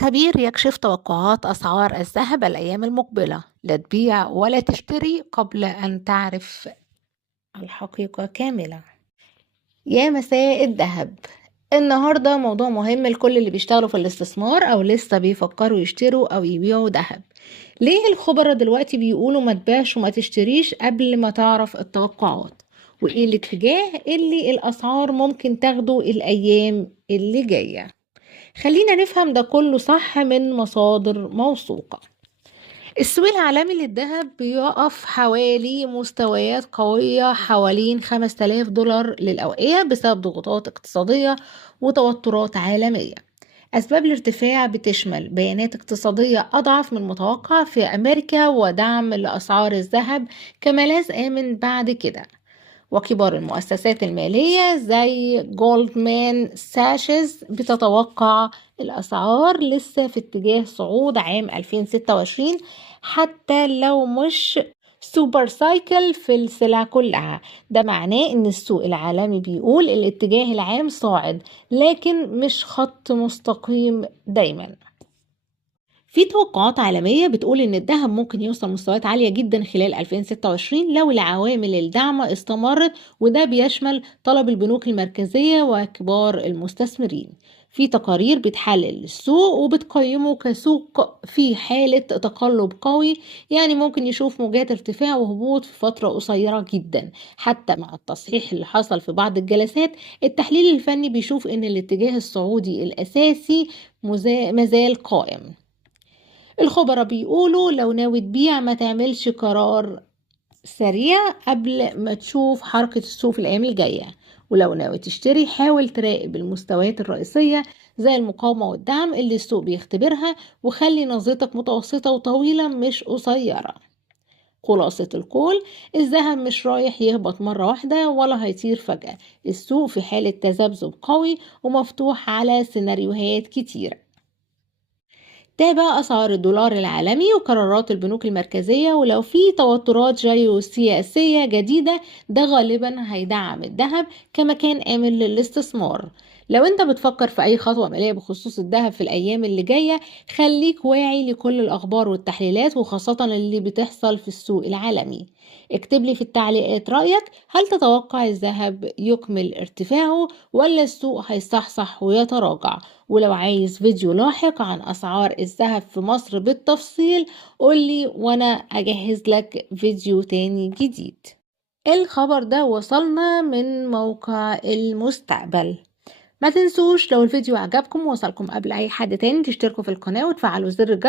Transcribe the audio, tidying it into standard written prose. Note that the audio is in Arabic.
خبير يكشف توقعات أسعار الذهب الأيام المقبلة. لا تبيع ولا تشتري قبل أن تعرف الحقيقة كاملة. يا مساء الذهب، النهاردة موضوع مهم لكل اللي بيشتغلوا في الاستثمار أو لسه بيفكروا يشتروا أو يبيعوا ذهب. ليه الخبراء دلوقتي بيقولوا ما تبيعش وما تشتريش قبل ما تعرف التوقعات؟ وإيه الاتجاه اللي الأسعار ممكن تاخده الأيام اللي جاية؟ خلينا نفهم ده كله صح من مصادر موثوقة. السوق العالمي للذهب بيقف حوالي مستويات قوية حوالين 5000 دولار للأوقية بسبب ضغوطات اقتصادية وتوترات عالمية. أسباب الارتفاع بتشمل بيانات اقتصادية أضعف من المتوقع في أمريكا ودعم لأسعار الذهب كملاذ آمن بعد كده. وكبار المؤسسات المالية زي جولدمان ساشز بتتوقع الأسعار لسه في اتجاه صعود عام 2026 حتى لو مش سوبر سايكل في السلع كلها. ده معناه ان السوق العالمي بيقول الاتجاه العام صاعد لكن مش خط مستقيم دايما. في توقعات عالمية بتقول إن الذهب ممكن يوصل مستويات عالية جدا خلال 2026 لو العوامل الداعمة استمرت، وده بيشمل طلب البنوك المركزية وكبار المستثمرين. في تقارير بتحلل السوق وبتقيمه كسوق في حالة تقلب قوي، يعني ممكن يشوف موجات ارتفاع وهبوط في فترة قصيرة جدا. حتى مع التصحيح اللي حصل في بعض الجلسات، التحليل الفني بيشوف إن الاتجاه الصعودي الأساسي مازال قائم. الخبراء بيقولوا لو ناوي تبيع ما تعملش قرار سريع قبل ما تشوف حركة السوق في الأيام الجاية. ولو ناوي تشتري حاول تراقب المستويات الرئيسية زي المقاومة والدعم اللي السوق بيختبرها، وخلي نظرتك متوسطة وطويلة مش قصيرة. خلاصة القول، الذهب مش رايح يهبط مرة واحدة ولا هيطير فجأة. السوق في حالة تذبذب قوي ومفتوح على سيناريوهات كتيرة. تابع أسعار الدولار العالمي وقرارات البنوك المركزية، ولو في توترات جيوسياسية جديدة ده غالبا هيدعم الذهب كمكان آمن للاستثمار. لو انت بتفكر في أي خطوة مالية بخصوص الذهب في الأيام اللي جاية، خليك واعي لكل الأخبار والتحليلات وخاصة اللي بتحصل في السوق العالمي. اكتب لي في التعليقات رأيك، هل تتوقع الذهب يكمل ارتفاعه ولا السوق هيصحصح ويتراجع؟ ولو عايز فيديو لاحق عن أسعار الذهب في مصر بالتفصيل قولي وأنا أجهز لك فيديو تاني جديد. الخبر ده وصلنا من موقع المستقبل. ما تنسوش لو الفيديو عجبكم ووصلكم قبل أي حد تاني تشتركوا في القناة وتفعلوا زر الجرس